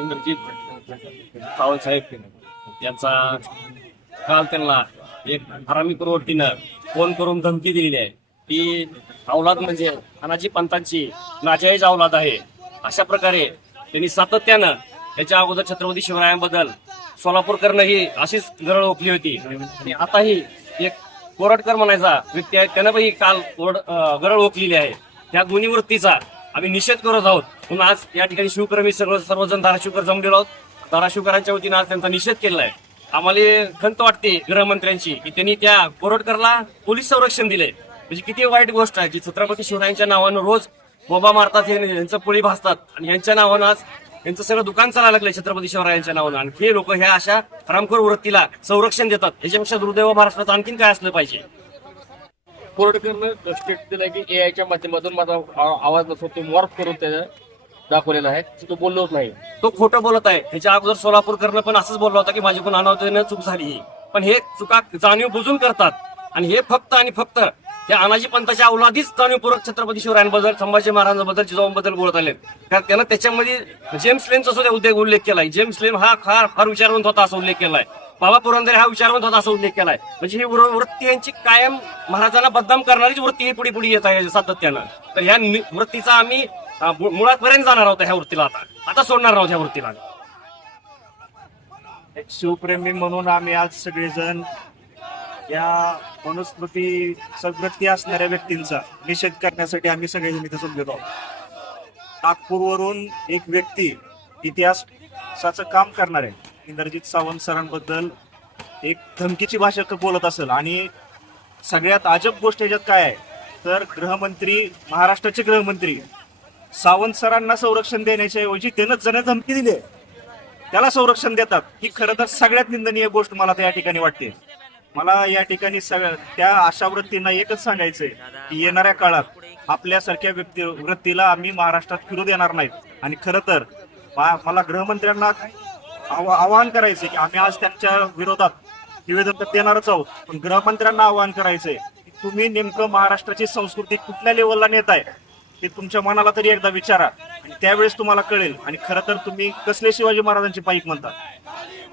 इंद्रजित सावंत साहेब यांचा काल त्यांना एक हरामी प्रवृत्तीनं फोन करून धमकी दिलेली आहे. ती अवलाद म्हणजे अनाजी पंतांची नाजायज अवलाद आहे. अशा प्रकारे त्यांनी सातत्यानं त्याच्या अगोदर छत्रपती शिवरायांबद्दल सोलापूरकरनं ही अशीच गरळ ओकली होती. आणि आताही एक कोरटकर म्हणायचा व्यक्ती आहे त्यानं ही काल ओरड गरळ ओकलेली आहे. त्या दोन्ही वृत्तीचा आम्ही निषेध करत आहोत. म्हणून आज या ठिकाणी शिवकर्मी सर्व सर्वजण धाराशिवकर जमलेलो आहोत. धाराशिवकरांच्या वतीनं आज त्यांचा निषेध केलेला आहे. आम्हाला खंत वाटते गृहमंत्र्यांची की त्यांनी त्या कोरटकरला पोलीस संरक्षण दिले म्हणजे किती वाईट गोष्ट आहे की छत्रपती शिवरायांच्या नावानं रोज बोबा मारतात हे यांचं पोळी भासतात आणि यांच्या नावानं आज यांचं सगळं दुकान चालायला लागलंय छत्रपती शिवरायांच्या नावानं. आणि हे लोक ह्या अशा हरामखोर वृत्तीला संरक्षण देतात. याच्यापेक्षा दुर्दैव महाराष्ट्राचं आणखीन काय असलं पाहिजे? कोरडकरनं स्टेट दिलाय की एआयच्या माध्यमातून माझा आवाज नसतो तो मॉर्फ करून त्याचा दाखवलेला आहे. तो बोललोच नाही. तो खोटं बोलत आहे. ह्याच्या अगोदर सोलापूरकरनं पण असंच बोलला होता की माझी कोण अनावतेनं चूक झाली ही पण हे चुका जाणीव बुजून करतात. आणि हे फक्त आणि फक्त हे अनाजी पंथाच्या अवलादीच जाणीवपूर्वक छत्रपती शिवरायांबद्दल संभाजी महाराजांबद्दल जिजाऊंबद्दल बोलत आले कारण त्यानं त्याच्यामध्ये जेम्स लेनचा सुद्धा उद्योग उल्लेख केलाय. जेम्स लेन हा फार फार विचारवंत होता असा उल्लेख केलाय. बाबा पुरंदरे हा विचारवंत होता असा उल्लेख केलाय. म्हणजे ही वृत्ती यांची कायम महाराजांना बदनाम करणारीच वृत्ती ही पुढे पुढे येत आहे सातत्यानं. तर ह्या वृत्तीचा आम्ही अं, मुळातपर्यंत जाणार आहोत ह्या वृत्तीला आता. आता सोडणार आहोत ह्या वृत्तीला. एक शिवप्रेमी म्हणून आम्ही आज सगळेजण या मनुस्मृती सद्वृत्ती असणाऱ्या व्यक्तींचा निषेध करण्यासाठी आम्ही सगळेजण इथे समजत आहोत. नागपूरवरून एक व्यक्ती इतिहासाचं काम करणार आहे इंद्रजित सावंत सरांबद्दल एक धमकीची भाषा बोलत असेल. आणि सगळ्यात अजब गोष्ट याच्यात काय आहे? तर गृहमंत्री महाराष्ट्राचे गृहमंत्री सावंत सरांना संरक्षण देण्याच्या ऐवजी त्यानं जण धमकी दिली त्याला संरक्षण देतात. ही खरं तर सगळ्यात निंदनीय गोष्ट मला त्या ठिकाणी वाटते. मला या ठिकाणी सगळ्या त्या अशा वृत्तींना एकच सांगायचंय की येणाऱ्या काळात आपल्यासारख्या व्यक्ती वृत्तीला आम्ही महाराष्ट्रात फिरू देणार नाहीत. आणि खरं तर मला गृहमंत्र्यांना आवा- आवाहन करायचंय की आम्ही आज त्यांच्या विरोधात निवेदन तर देणारच आहोत पण गृहमंत्र्यांना आवाहन करायचंय की तुम्ही नेमकं महाराष्ट्राची संस्कृती कुठल्या लेवलला नेत आहे ते तुमच्या मनाला तरी एकदा विचारा. आणि त्यावेळेस तुम्हाला कळेल. आणि खरं तर तुम्ही कसले शिवाजी महाराजांची पाईक म्हणतात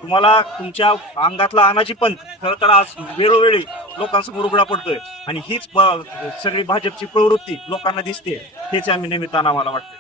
तुम्हाला तुमच्या अंगातला अनाजी पण खरं तर आज वेळोवेळी लोकांसमोर उघडा पडतोय. आणि हीच ब- सगळी भाजपची प्रवृत्ती लोकांना दिसते हेच आम्ही निमित्तानं आम्हाला वाटतं